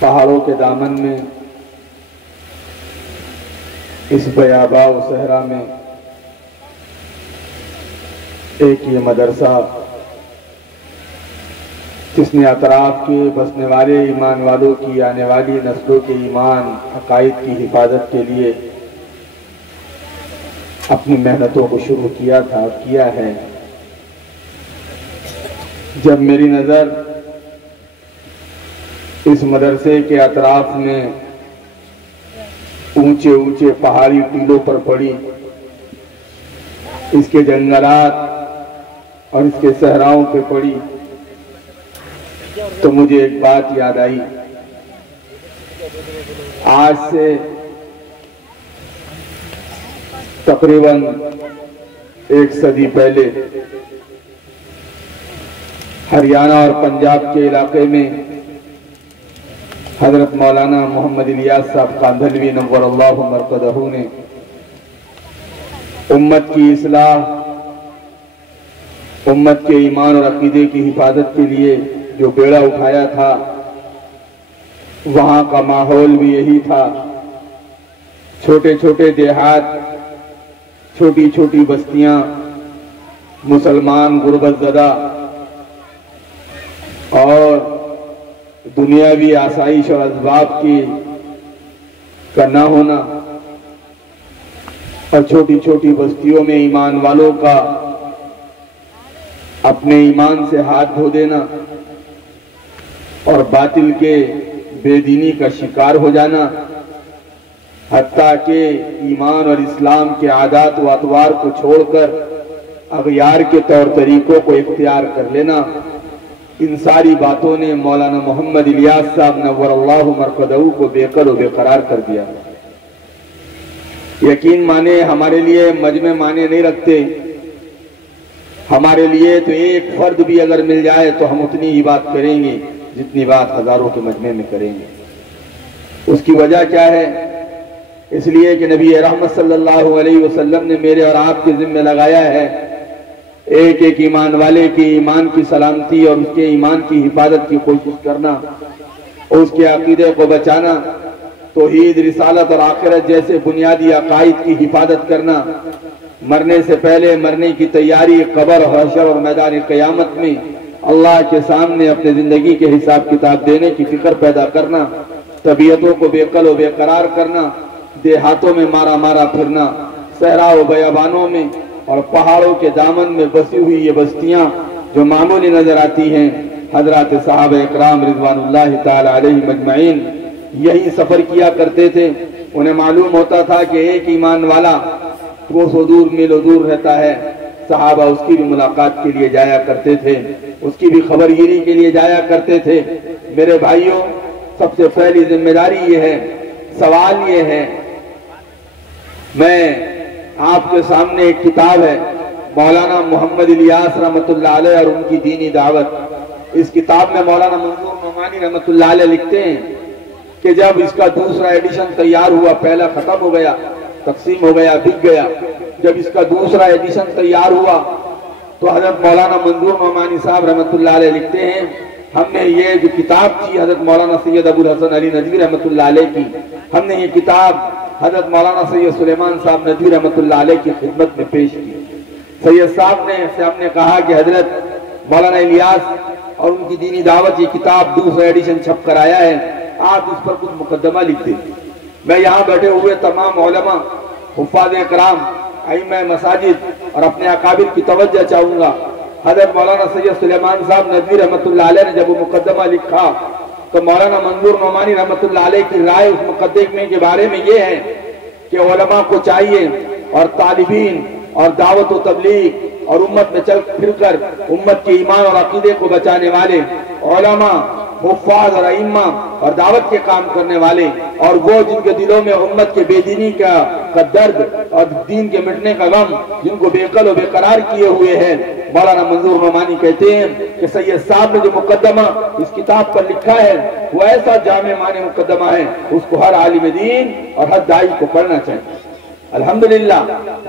پہاڑوں کے دامن میں اس بیاباں و صحرا میں ایک یہ مدرسہ جس نے اطراف کے بسنے والے ایمان والوں کی آنے والی نسلوں کے ایمان عقائد کی حفاظت کے لیے اپنی محنتوں کو شروع کیا تھا اور کیا ہے۔ جب میری نظر اس مدرسے کے اطراف میں اونچے اونچے پہاڑی ٹیلوں پر پڑی، اس کے جنگلات اور اس کے صحراؤں پہ پڑی، تو مجھے ایک بات یاد آئی۔ آج سے تقریباً 1 صدی پہلے ہریانہ اور پنجاب کے علاقے میں حضرت مولانا محمد الیاس صاحب کاندھلوی نور اللہ مرقدہ نے امت کی اصلاح، امت کے ایمان اور عقیدے کی حفاظت کے لیے جو بیڑا اٹھایا تھا، وہاں کا ماحول بھی یہی تھا۔ چھوٹے چھوٹے دیہات، چھوٹی چھوٹی بستیاں، مسلمان غربت زدہ اور دنیاوی آسائش اور اسباب کی کا نہ ہونا، اور چھوٹی چھوٹی بستیوں میں ایمان والوں کا اپنے ایمان سے ہاتھ دھو دینا اور باطل کے بے دینی کا شکار ہو جانا، حتیٰ کہ ایمان اور اسلام کے عادات و اطوار کو چھوڑ کر اغیار کے طور طریقوں کو اختیار کر لینا، ان ساری باتوں نے مولانا محمد الیاس صاحب نور اللہ مرقدہ کو بے قرار و بے قرار کر دیا۔ یقین مانے ہمارے لیے مجمع مانے نہیں رکھتے، ہمارے لیے تو ایک فرد بھی اگر مل جائے تو ہم اتنی ہی بات کریں گے جتنی بات ہزاروں کے مجمع میں کریں گے۔ اس کی وجہ کیا ہے؟ اس لیے کہ نبی رحمت صلی اللہ علیہ وسلم نے میرے اور آپ کے ذمہ لگایا ہے، ایک ایک ایمان والے کی ایمان کی سلامتی اور اس کے ایمان کی حفاظت کی کوشش کرنا، اس کے عقیدے کو بچانا، توحید، رسالت اور آخرت جیسے بنیادی عقائد کی حفاظت کرنا، مرنے سے پہلے مرنے کی تیاری، قبر، حشر اور میدان قیامت میں اللہ کے سامنے اپنے زندگی کے حساب کتاب دینے کی فکر پیدا کرنا، طبیعتوں کو بے قل و بے قرار کرنا، دیہاتوں میں مارا مارا پھرنا، صحرا و بیابانوں میں اور پہاڑوں کے دامن میں بسی ہوئی یہ بستیاں جو معمولی نظر آتی ہیں، حضرات صحابہ اکرام رضوان اللہ تعالی علیہ مجمعین یہی سفر کیا کرتے تھے۔ انہیں معلوم ہوتا تھا کہ ایک ایمان والا کوس و دور میل و دور رہتا ہے، صحابہ اس کی بھی ملاقات کے لیے جایا کرتے تھے، اس کی بھی خبر گیری کے لیے جایا کرتے تھے۔ میرے بھائیوں، سب سے پہلی ذمہ داری یہ ہے، سوال یہ ہے، میں آپ کے سامنے ایک کتاب ہے مولانا محمد الیاس رحمت اللہ علیہ اور ان کی دینی دعوت۔ اس کتاب میں مولانا منظور نعمانی رحمت اللہ علیہ لکھتے ہیں کہ جب اس کا دوسرا ایڈیشن تیار ہوا، پہلا ختم ہو گیا، تقسیم ہو گیا، بک گیا، جب اس کا دوسرا ایڈیشن تیار ہوا تو حضرت مولانا منظور نعمانی صاحب رحمت اللہ علیہ لکھتے ہیں، ہم نے یہ جو کتاب تھی حضرت مولانا سید ابو الحسن علی ندوی رحمت اللہ علیہ کی، ہم نے یہ کتاب حضرت مولانا سید سلیمان صاحب ندوی رحمت اللہ علیہ کی خدمت میں پیش کی۔ سید صاحب سے ہم نے کہا کہ حضرت مولانا الیاس اور ان کی دینی دعوت یہ کتاب دوسرا ایڈیشن چھپ کر آیا ہے، آپ اس پر کچھ مقدمہ لکھ دیں۔ میں یہاں بیٹھے ہوئے تمام علماء، حفاظ اکرام، ائمہ مساجد اور اپنے اکابر کی توجہ چاہوں گا۔ حضرت مولانا سید سلیمان صاحب ندوی رحمت اللہ علیہ نے جب وہ مقدمہ لکھا تو مولانا منظور نعمانی رحمت اللہ علیہ کی رائے اس مقدمے کے بارے میں یہ ہے کہ علماء کو چاہیے اور طالبین اور دعوت و تبلیغ اور امت میں چل پھر کر امت کے ایمان اور عقیدے کو بچانے والے علماء، حفاظ اور ائمہ اور دعوت کے کام کرنے والے اور وہ جن کے دلوں میں امت کے بے دینی کا درد اور دین کے مٹنے کا غم جن کو بے قل و بے قرار کیے ہوئے ہیں، مولانا منظور نعمانی کہتے ہیں کہ سید صاحب نے جو مقدمہ اس کتاب پر لکھا ہے وہ ایسا جامع معنی مقدمہ ہے، اس کو ہر عالم دین اور ہر داعی کو پڑھنا چاہیے۔ الحمدللہ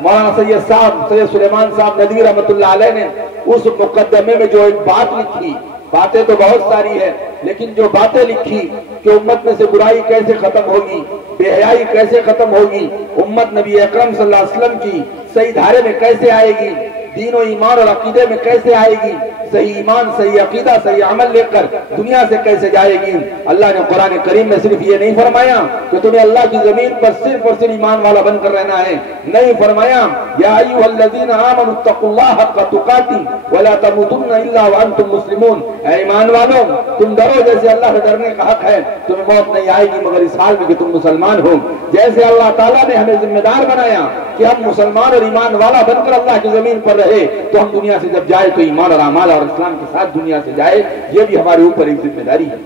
مولانا سید صاحب سید سلیمان صاحب ندوی رحمت اللہ علیہ نے اس مقدمے میں جو ایک بات لکھی باتیں تو بہت ساری ہے، لیکن جو باتیں لکھی کہ امت میں سے برائی کیسے ختم ہوگی، بے حیائی کیسے ختم ہوگی، امت نبی اکرم صلی اللہ علیہ وسلم کی صحیح دھارے میں کیسے آئے گی، دین و ایمان اور عقیدے میں کیسے آئے گی، صحیح ایمان، صحیح عقیدہ، صحیح عمل لے کر دنیا سے کیسے جائے گی۔ اللہ نے قرآن کریم میں صرف یہ نہیں فرمایا کہ تمہیں اللہ کی زمین پر صرف اور صرف ایمان والا بن کر رہنا ہے، نہیں فرمایا یا ایھا الذین آمنوا اتقوا اللہ حق تقاتہ ولا تموتن الا وانتم مسلمون، اے ایمان والو تم ڈرو جیسے اللہ سے ڈرنے کا حق ہے، تمہیں موت نہیں آئے گی مگر اس حال میں کہ تم مسلمان ہو۔ جیسے اللہ تعالیٰ نے ہمیں ذمہ دار بنایا کہ ہم مسلمان اور ایمان والا بن کر اللہ کی زمین پر رہے، تو ہم دنیا سے جب جائے تو ایمان اور اعمال اور اسلام کے ساتھ دنیا سے جائے، یہ بھی ہمارے اوپر ایک ذمہ داری ہے۔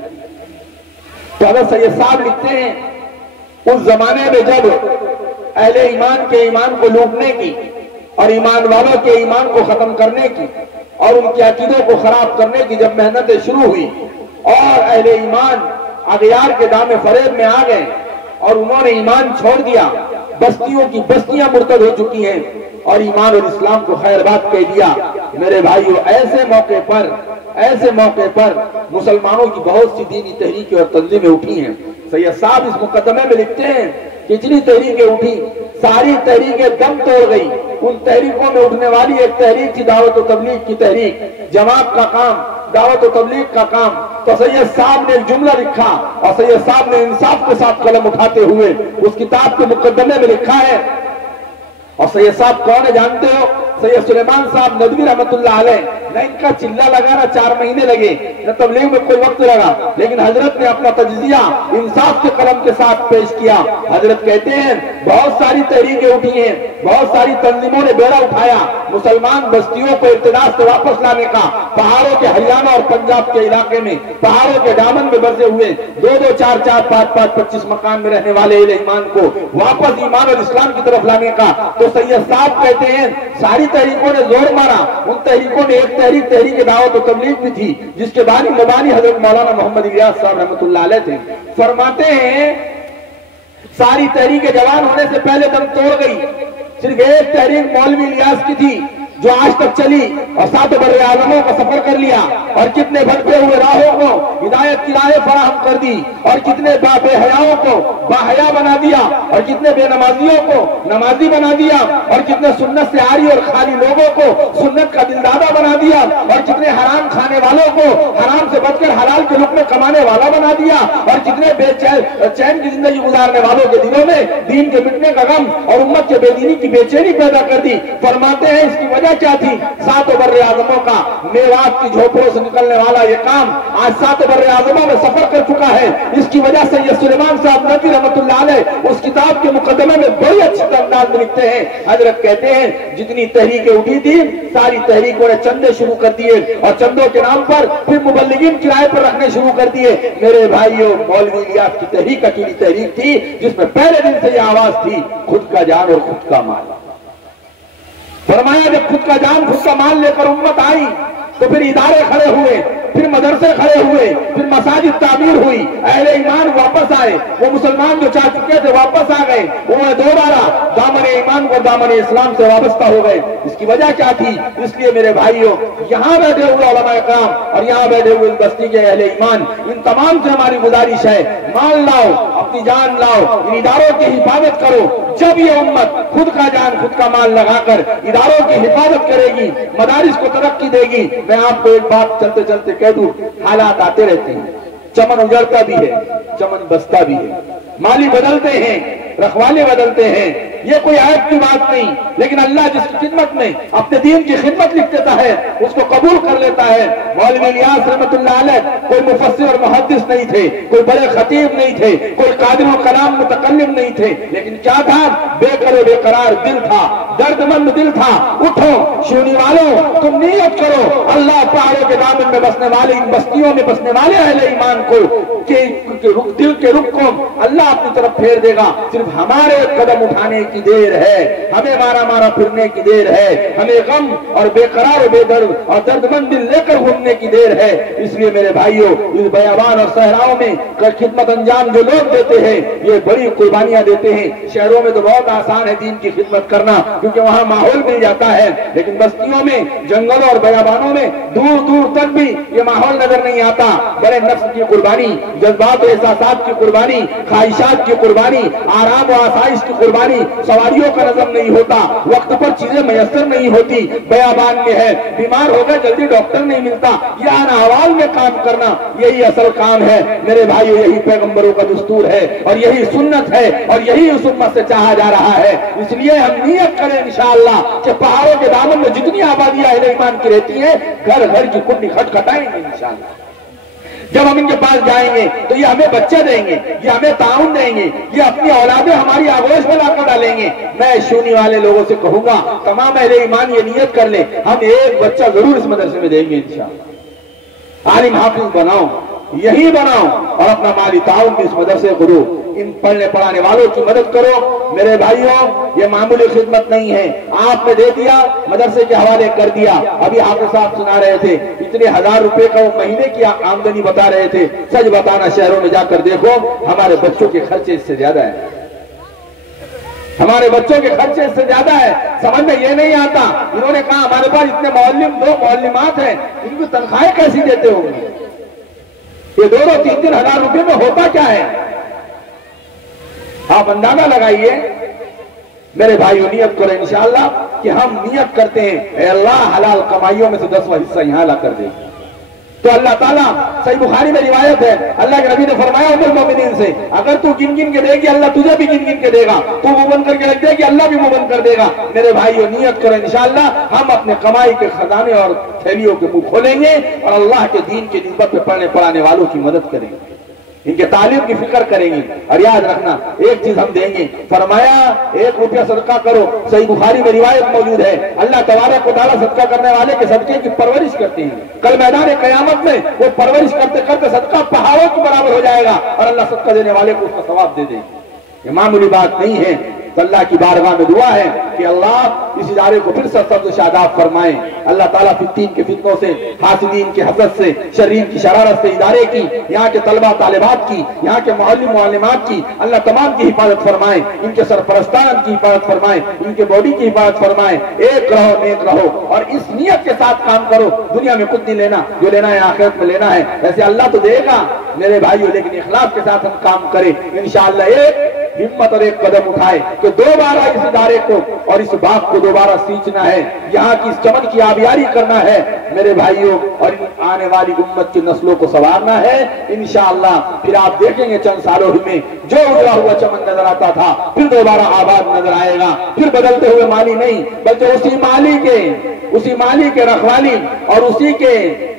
تو حضرت سید صاحب لکھتے ہیں اس زمانے میں جب اہل ایمان کے ایمان کو لوٹنے کی اور ایمان والوں کے ایمان کو ختم کرنے کی اور ان کے عقیدوں کو خراب کرنے کی جب محنتیں شروع ہوئی اور اہل ایمان اغیار کے دام فریب میں آ گئے اور انہوں نے ایمان چھوڑ دیا، بستیوں کی بستیاں مرتد ہو چکی ہیں اور ایمان اور اسلام کو خیر بات کہہ دیا، میرے بھائیو ایسے موقع پر مسلمانوں کی بہت سی دینی تحریکیں اور تنظیمیں اٹھی ہیں۔ سید صاحب اس مقدمے میں لکھتے ہیں کہ جتنی تحریکیں اٹھی ساری تحریکیں دم توڑ گئی۔ ان تحریکوں میں اٹھنے والی ایک تحریک تھی دعوت و تبلیغ کی تحریک، جماعت کا کام، دعوت و تبلیغ کا کام۔ تو سید صاحب نے ایک جملہ لکھا اور سید صاحب نے انصاف کے ساتھ قلم اٹھاتے ہوئے اس کتاب کے مقدمے میں لکھا ہے، اور سید صاحب کون ہے جانتے ہو؟ سید سلیمان صاحب ندوی رحمت اللہ علیہ۔ نہ ان کا چلہ لگانا 4 مہینے لگے، نہ تبلیغ میں کوئی وقت لگا، لیکن حضرت نے اپنا تجزیہ انصاف کے قلم کے ساتھ پیش کیا۔ حضرت کہتے ہیں بہت ساری تحریکیں اٹھی ہیں، بہت ساری تنظیموں نے بیڑا اٹھایا مسلمان بستیوں کو ارتداد سے واپس لانے کا۔ پہاڑوں کے ہریانہ اور پنجاب کے علاقے میں پہاڑوں کے دامن میں بسے ہوئے 2-2 4-4 5-5 25 مکان میں رہنے والے اہل ایمان کو واپس ایمان اور اسلام کی طرف لانے کا۔ تو سید صاحب کہتے ہیں ساری تحریکوں نے زور مارا، ان تحریکوں میں ایک تحریک دعوت و تبلیغ بھی تھی جس کے مبانی حضرت مولانا محمد الیاس صاحب رحمۃ اللہ علیہ تھے۔ فرماتے ہیں ساری تحریک جوان ہونے سے پہلے دم توڑ گئی، صرف ایک تحریک مولوی الیاس کی تھی جو آج تک چلی اور 7 بر اعظموں کا سفر کر لیا اور کتنے بھٹکے ہوئے راہوں کو ہدایت کی راہیں فراہم کر دی اور کتنے بے حیاؤں کو باحیا بنا دیا اور کتنے بے نمازیوں کو نمازی بنا دیا اور کتنے سنت سے عاری اور خالی لوگوں کو سنت کا دلدادہ بنا دیا اور کتنے حرام کھانے والوں کو حرام سے بچ کر حلال کے لقمے کمانے والا بنا دیا اور کتنے بے چین کی زندگی گزارنے والوں کے دلوں میں دین کے مٹنے کا غم اور امت کے بے دینی کی بے چینی پیدا کر دی۔ فرماتے ہیں اس کی وجہ کیا تھی؟ 7 بر اعظموں کا میوات کی جھوپڑوں سے نکلنے والا یہ کام آج 7 بر اعظموں میں سفر کر چکا ہے۔ اس کی وجہ سے یہ سلیمان صاحب ندوی رحمت اللہ علیہ اس کتاب کے مقدمے میں بڑی اچھی انداز میں لکھتے ہیں۔ حضرت کہتے ہیں جتنی تحریکیں اٹھی تھی ساری تحریکوں نے چندے شروع کر دیے اور چندوں کے نام پر پھر مبلغین کرائے پر رکھنے شروع کر دیے۔ میرے بھائیوں مولوی الیاس کی تحریک اکیلی تحریک تھی جس میں پہلے دن سے یہ آواز تھی خود کا جان اور خود کا مال۔ فرمایا جب خود کا جان خود کا مال لے کر امت آئی تو پھر ادارے کھڑے ہوئے، پھر مدرسے کھڑے ہوئے، پھر مساجد تعمیر ہوئی، اہل ایمان واپس آئے، وہ مسلمان جو چاہ چکے تھے واپس آ گئے، انہوں نے دوبارہ دامن ایمان کو دامن اسلام سے وابستہ ہو گئے۔ اس کی وجہ کیا تھی؟ اس لیے میرے بھائیوں یہاں بیٹھے ہوئے علماء کرام اور یہاں بیٹھے ہوئے بستی کے اہل ایمان، ان تمام سے ہماری گزارش ہے مال لاؤ، اپنی جان لاؤ، ان اداروں کی حفاظت کرو۔ جب یہ امت خود کا جان خود کا مال لگا کر اداروں کی حفاظت کرے گی، مدارس کو ترقی دے گی۔ میں آپ کو ایک بات چلتے چلتے کہہ دوں، حالات آتے رہتے ہیں، چمن اجڑتا بھی ہے، چمن بستا بھی ہے، مالی بدلتے ہیں، رکھوالے بدلتے ہیں، یہ کوئی عیب کی بات نہیں، لیکن اللہ جس کی خدمت میں اپنے دین کی خدمت لکھ دیتا ہے اس کو قبول کر لیتا ہے۔ مولوی الیاس رحمت اللہ علیہ کوئی مفسر اور محدث نہیں تھے، کوئی بڑے خطیب نہیں تھے، کوئی قادر الکلام متکلم نہیں تھے، لیکن کیا تھا؟ بے قرار بے قرار دل تھا، درد مند دل تھا۔ اٹھو شونی والوں، تم نیت کرو اللہ پہاڑوں کے دامن میں بسنے والے ان بستیوں میں بسنے والے اہل ایمان کو کہ دل کے رخ کو اللہ اپنی طرف پھیر دے گا، صرف ہمارے قدم اٹھانے کی دیر ہے، ہمیں مارا مارا پھرنے کی دیر ہے، ہمیں غم اور بے قرار و بے درد اور درد مند دل لے کر گھومنے کی دیر ہے۔ اس لیے میرے بھائیوں، اس بیابان اور صحراؤں میں خدمت انجام جو لوگ دیتے ہیں یہ بڑی قربانیاں دیتے ہیں۔ شہروں میں تو بہت آسان ہے دین کی خدمت کرنا کیونکہ وہاں ماحول مل جاتا ہے، لیکن بستیوں میں، جنگلوں اور بیابانوں میں دور دور تک بھی یہ ماحول نظر نہیں آتا۔ بڑے نفس کی قربانی، جذبات و احساسات کی قربانی، خواہشات کی قربانی، آرام و آسائش کی قربانی، سواریوں کا نظم نہیں ہوتا، وقت پر چیزیں میسر نہیں ہوتی، بیابان میں ہے، بیمار ہو گئے جلدی ڈاکٹر نہیں ملتا، یہ احوال میں کام کرنا یہی اصل کام ہے۔ میرے بھائیو، یہی پیغمبروں کا دستور ہے اور یہی سنت ہے اور یہی اس امت سے چاہا جا رہا ہے۔ اس لیے ہم نیت کریں انشاءاللہ کہ پہاڑوں کے دامن میں جتنی آبادیاں اہل ایمان کی رہتی ہیں گھر گھر کی کنڈی کھٹکھٹائیں گے انشاءاللہ۔ جب ہم ان کے پاس جائیں گے تو یہ ہمیں بچے دیں گے، یہ ہمیں تعاون دیں گے، یہ اپنی اولادیں ہماری آغوش میں لا کر ڈالیں گے۔ میں شونی والے لوگوں سے کہوں گا تمام اہل ایمان یہ نیت کر لیں ہم ایک بچہ ضرور اس مدرسے میں دیں گے انشاءاللہ۔ عالم حافظ بناؤ، یہی بناؤ اور اپنا مالی تعاون بھی اس مدرسے کو دو، ان پڑھنے پڑھانے والوں کی مدد کرو۔ میرے بھائیوں، یہ معمولی خدمت نہیں ہے، آپ نے دے دیا، مدرسے کے حوالے کر دیا۔ ابھی حافظ صاحب سنا رہے تھے اتنے 1000 روپے کا وہ مہینے کی آمدنی بتا رہے تھے۔ سچ بتانا، شہروں میں جا کر دیکھو ہمارے بچوں کے خرچے اس سے زیادہ ہیں، ہمارے بچوں کے خرچے اس سے زیادہ ہے۔ سمجھ میں یہ نہیں آتا، انہوں نے کہا ہمارے پاس اتنے معلم، 2 معلمات ہیں، ان کی تنخواہیں کیسی دیتے ہوں گے؟ یہ 2-2, 3-3 ہزار روپے میں ہوتا کیا ہے؟ آپ اندازہ لگائیے۔ میرے بھائیو، نیت کریں انشاءاللہ کہ ہم نیت کرتے ہیں اے اللہ حلال کمائیوں میں سے 10واں حصہ یہاں لا کر دے۔ تو اللہ تعالیٰ، صحیح بخاری میں روایت ہے، اللہ کے نبی نے فرمایا ام المومنین سے اگر تو گن گن کے دے گی اللہ تجھے بھی گن گن کے دے گا، تو منہ بند کر کے رکھ دے گی اللہ بھی منہ بند کر دے گا۔ میرے بھائیو، نیت کریں انشاءاللہ ہم اپنے کمائی کے خزانے اور تھیلیوں کے منہ کھولیں گے اور اللہ کے دین کی نسبت پہ پڑھنے پڑھانے والوں کی مدد کریں گے، ان کے تعلیم کی فکر کریں گے۔ اور یاد رکھنا ایک چیز ہم دیں گے، فرمایا 1 روپیہ صدقہ کرو، صحیح بخاری میں روایت موجود ہے، اللہ تبارک و تعالیٰ صدقہ کرنے والے کے صدقے کی پرورش کرتے ہیں۔ کل میدان قیامت میں وہ پرورش کرتے کرتے صدقہ پہاڑوں کے برابر ہو جائے گا اور اللہ صدقہ دینے والے کو اس کا ثواب دے دے گا۔ یہ معمولی بات نہیں ہے۔ تو اللہ کی بارگاہ میں دعا ہے کہ اللہ اس ادارے کو پھر سرسبز و شاداب فرمائیں۔ اللہ تعالیٰ فتین کے فتنوں سے، حاسدین کے حسد سے، شرین کی شرارت سے ادارے کی، یہاں کے طلبہ طالبات کی، یہاں کے معلم معلمات کی اللہ تمام کی حفاظت فرمائیں، ان کے سرپرستان کی حفاظت فرمائیں، ان کے باڈی کی حفاظت فرمائیں۔ ایک رہو، نیک رہو اور اس نیت کے ساتھ کام کرو۔ دنیا میں کچھ نہیں لینا، جو لینا ہے آخرت میں لینا ہے۔ ویسے اللہ تو دے گا میرے بھائیوں، لیکن اخلاص کے ساتھ ہم کام کریں انشاءاللہ۔ ایک ہمت اور ایک قدم اٹھائے کہ دوبارہ اس ادارے کو اور اس باغ کو دوبارہ سینچنا ہے، یہاں کی اس چمن کی آبیاری کرنا ہے میرے بھائیوں، اور آنے والی امت کی نسلوں کو سنوارنا ہے انشاءاللہ۔ پھر آپ دیکھیں گے چند سالوں میں جو اجڑا ہوا چمن نظر آتا تھا پھر دوبارہ آباد نظر آئے گا، پھر بدلتے ہوئے مالی نہیں بلکہ اسی مالی کے رکھوالی اور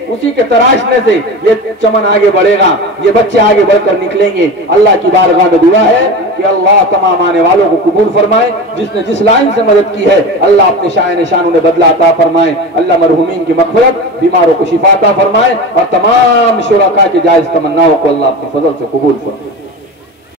اسی کے تراشنے سے یہ چمن آگے بڑھے گا، یہ بچے آگے بڑھ کر نکلیں گے۔ اللہ کی بارگاہ میں دعا ہے کہ اللہ تمام آنے والوں کو قبول فرمائے، جس نے جس لائن سے مدد کی ہے اللہ اپنے شائن شانوں نے بدلہ عطا فرمائے۔ اللہ مرحومین کی مغفرت، بیماروں کو شفا عطا فرمائے اور تمام شرکاء کی جائز تمناؤں کو اللہ اپنے فضل سے قبول فرمائے۔